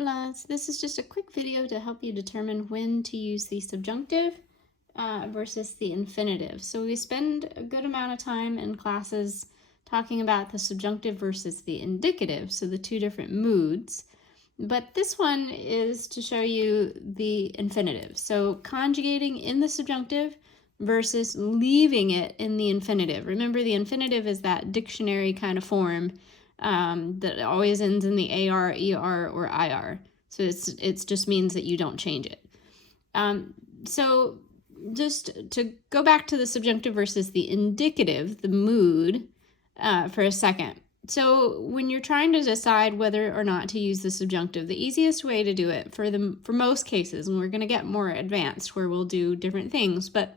Hola, so this is just a quick video to help you determine when to use the subjunctive versus the infinitive. So we spend a good amount of time in classes talking about the subjunctive versus the indicative, so the two different moods. But this one is to show you the infinitive. So conjugating in the subjunctive versus leaving it in the infinitive. Remember, the infinitive is that dictionary kind of form that always ends in the AR, ER, or IR. So it just means that you don't change it. So just to go back to the subjunctive versus the indicative, the mood, for a second. So when you're trying to decide whether or not to use the subjunctive, the easiest way to do it for most cases, and we're going to get more advanced where we'll do different things, but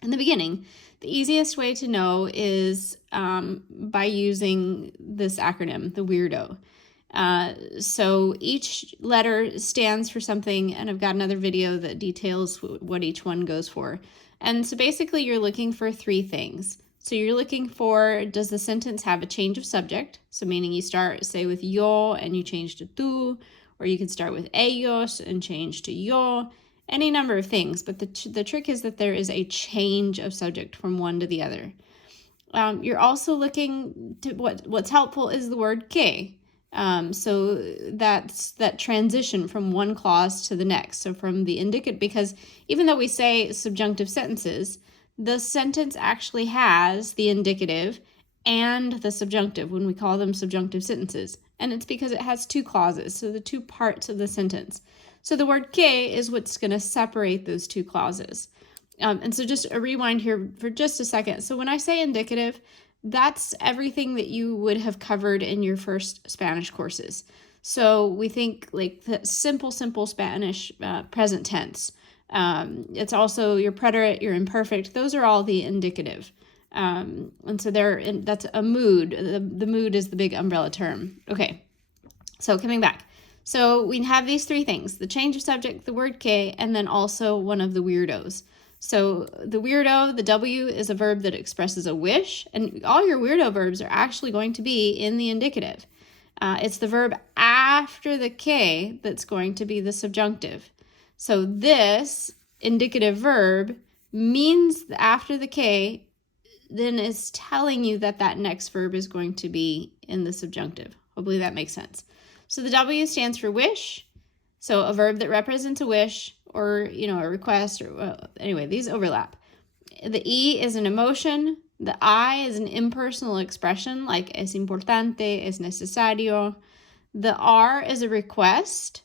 in the beginning, the easiest way to know is by using this acronym, the weirdo. So each letter stands for something, and I've got another video that details what each one goes for. And so basically you're looking for three things. So you're looking for, does the sentence have a change of subject? So meaning you start, say, with yo and you change to tú, or you can start with ellos and change to yo, any number of things. But the trick is that there is a change of subject from one to the other. You're also looking to, what's helpful is the word que. So that's that transition from one clause to the next. So from the indicative, because even though we say subjunctive sentences, the sentence actually has the indicative and the subjunctive when we call them subjunctive sentences. And it's because it has two clauses, so the two parts of the sentence. So the word que is what's going to separate those two clauses. And so just a rewind here for just a second. So when I say indicative, that's everything that you would have covered in your first Spanish courses. So we think like the simple Spanish present tense. It's also your preterite, your imperfect. Those are all the indicative. And so that's a mood. The mood is the big umbrella term. Okay, so coming back. So we have these three things, the change of subject, the word que, and then also one of the weirdos. So the weirdo, the W, is a verb that expresses a wish, and all your weirdo verbs are actually going to be in the indicative. It's the verb after the que that's going to be the subjunctive. So this indicative verb means after the que, then is telling you that that next verb is going to be in the subjunctive. Hopefully that makes sense. So the W stands for wish. So a verb that represents a wish or, a request or, well, anyway, these overlap. The E is an emotion. The I is an impersonal expression like es importante, es necesario. The R is a request.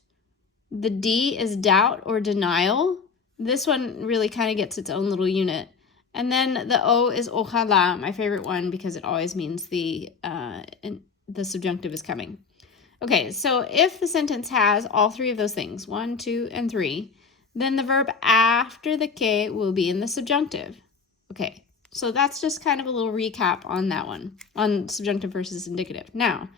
The D is doubt or denial. This one really kind of gets its own little unit. And then the O is ojalá, my favorite one because it always means the subjunctive is coming. Okay, so if the sentence has all three of those things, 1, 2, and 3, then the verb after the que will be in the subjunctive. Okay, so that's just kind of a little recap on that one, on subjunctive versus indicative. Now,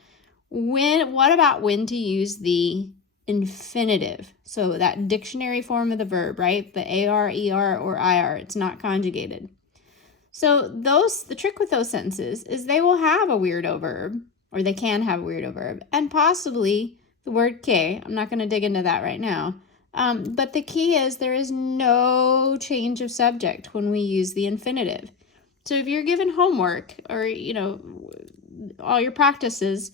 what about when to use the infinitive? So that dictionary form of the verb, right? The AR, ER, or IR, it's not conjugated. So the trick with those sentences is they will have a weirdo verb, or they can have a weirdo verb, and possibly the word que. I'm not going to dig into that right now. But the key is there is no change of subject when we use the infinitive. So if you're given homework or, all your practices,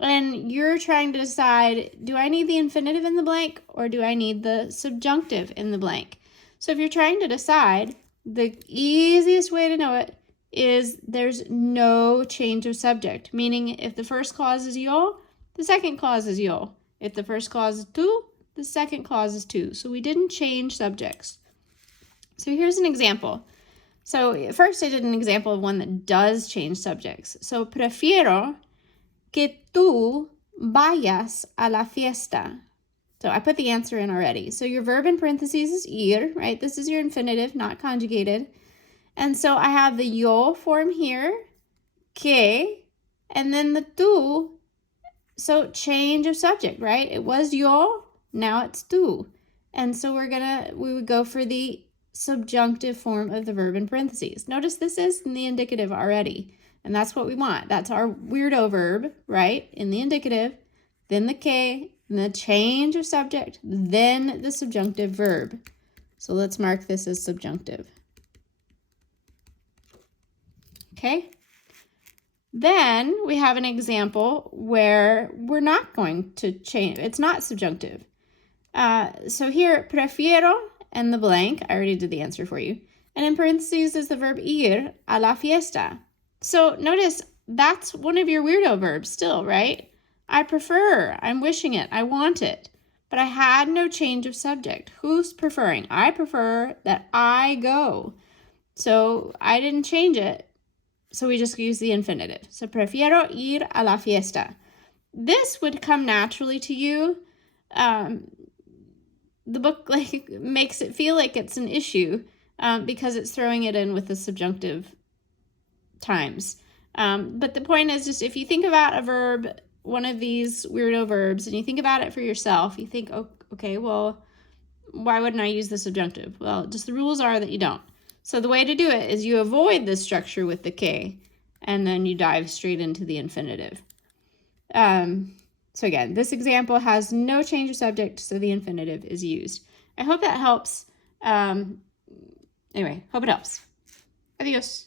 and you're trying to decide, do I need the infinitive in the blank or do I need the subjunctive in the blank? So if you're trying to decide, the easiest way to know it is there's no change of subject, meaning if the first clause is yo, the second clause is yo. If the first clause is tú, the second clause is tú. So we didn't change subjects. So here's an example. So first I did an example of one that does change subjects. So prefiero que tú vayas a la fiesta. So I put the answer in already. So your verb in parentheses is ir, right? This is your infinitive, not conjugated. And so I have the yo form here, que, and then the tú. So change of subject, right? It was yo, now it's tú. And so we would go for the subjunctive form of the verb in parentheses. Notice this is in the indicative already, and that's what we want. That's our weirdo verb, right? In the indicative, then the que, the change of subject, then the subjunctive verb. So let's mark this as subjunctive. Okay? Then we have an example where we're not going to change. It's not subjunctive. So here, prefiero and the blank. I already did the answer for you. And in parentheses is the verb ir a la fiesta. So notice that's one of your weirdo verbs still, right? I prefer, I'm wishing it, I want it. But I had no change of subject. Who's preferring? I prefer that I go. So I didn't change it. So we just use the infinitive. So prefiero ir a la fiesta. This would come naturally to you. The book makes it feel like it's an issue because it's throwing it in with the subjunctive times. But the point is just if you think about a verb, one of these weirdo verbs, and you think about it for yourself, you think, oh, okay, well, why wouldn't I use the subjunctive? Well, just the rules are that you don't. So the way to do it is you avoid this structure with the K, and then you dive straight into the infinitive. So again, this example has no change of subject, so the infinitive is used. I hope that helps. Anyway, hope it helps. Adios.